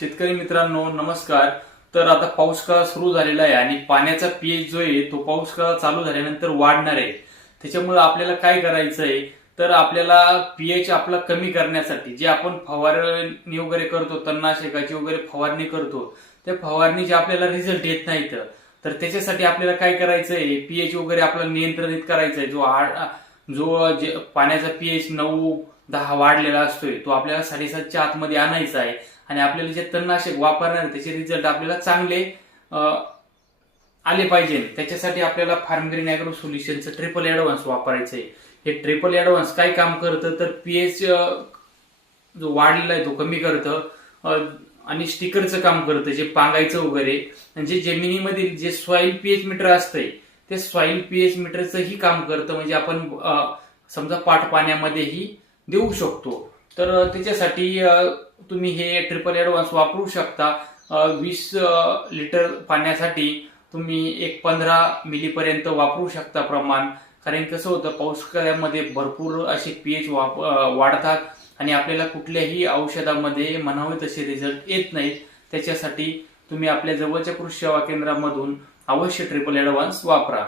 शेतकरी मित्रांनो नमस्कार। तर आता पाऊस काळ सुरू झालेला आहे आणि पाण्याचा पीएच जो आहे तो पाऊस काळ चालू झाल्यानंतर वाढणार आहे। त्याच्यामुळे आपल्याला काय करायचं आहे, तर आपल्याला पीएच आपला कमी करण्यासाठी जे आपण फवारणी वगैरे करतो, तणनाशकाची वगैरे फवारणी करतो, त्या फवारणीचे आपल्याला रिझल्ट येत नाहीत। तर त्याच्यासाठी आपल्याला काय करायचं आहे, पीएच वगैरे आपला नियंत्रित करायचा आहे। जो पाण्याचा पीएच 9-10 वाढलेला असतोय तो आपल्याला 7.5च्या आतमध्ये आणायचा आहे आणि आपल्याला जे तणनाशक वापरणार त्याचे रिझल्ट आपल्याला चांगले आले पाहिजे। त्याच्यासाठी आपल्याला फार्मग्रीन ॲग्रो सोल्युशनचं ट्रिपल ॲडव्हान्स वापरायचं आहे। हे ट्रिपल ॲडव्हान्स काय काम करतं, तर पीएच जो वाढलेला आहे तो कमी करतं आणि स्टिकरचं काम करतं, जे पांगायचं वगैरे, म्हणजे जमिनीमधील जे सॉइल पीएच मीटर असतंय ते सॉइल पीएच मीटरचंही काम करतं। म्हणजे आपण समजा पाट पाण्यामध्येही देऊ शकतो। तर त्याच्यासाठी तुम्ही हे ट्रिपल ॲडव्हान्स वापरू शकता। 20 लिटर पाण्यासाठी तुम्ही एक 15 मिली पर्यंत वापरू शकता प्रमाण। कारण कसं होतं, पावसाळ्यामध्ये भरपूर असे पीएच वाढतात आणि आपल्याला कुठल्याही औषधामध्ये म्हणावे तसे रिझल्ट येत नाहीत। त्याच्यासाठी तुम्ही आपल्या जवळच्या कृषी सेवा केंद्रामधून अवश्य ट्रिपल ॲडव्हान्स वापरा।